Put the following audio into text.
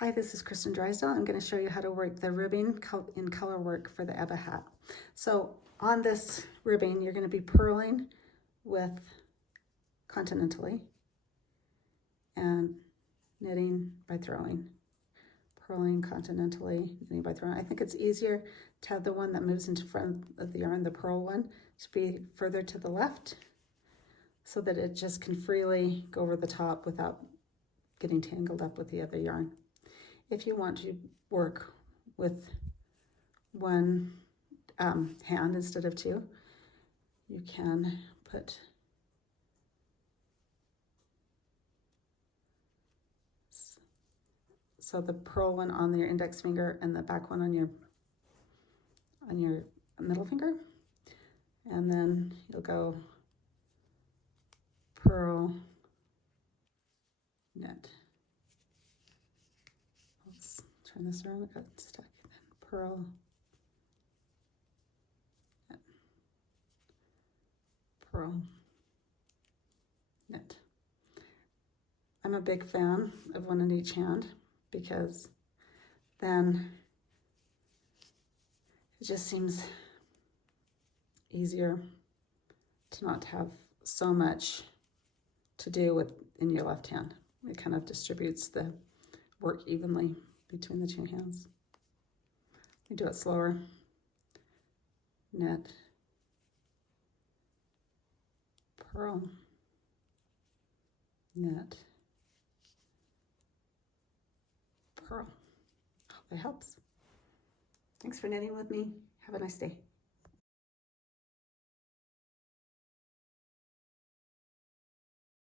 Hi, this is Kristen Drysdale. I'm going to show you how to work the ribbing in Colorwork for the Ebba hat. So on this ribbing, you're going to be purling with continentally and knitting by throwing. Purling continentally, knitting by throwing. I think it's easier to have the one that moves into front of the yarn, the purl one, to be further to the left so that it just can freely go over the top without getting tangled up with the other yarn. If you want to work with one hand instead of two, you can put so the purl one on your index finger and the back one on your middle finger, and then you'll go purl, knit. Let's turn this around, it got stuck. Then purl, knit, purl, knit. I'm a big fan of one in each hand because then it just seems easier to not have so much to do with in your left hand. It kind of distributes the work evenly between the two hands. We do it slower. Knit, purl, knit, purl. Hope it helps. Thanks for knitting with me. Have a nice day.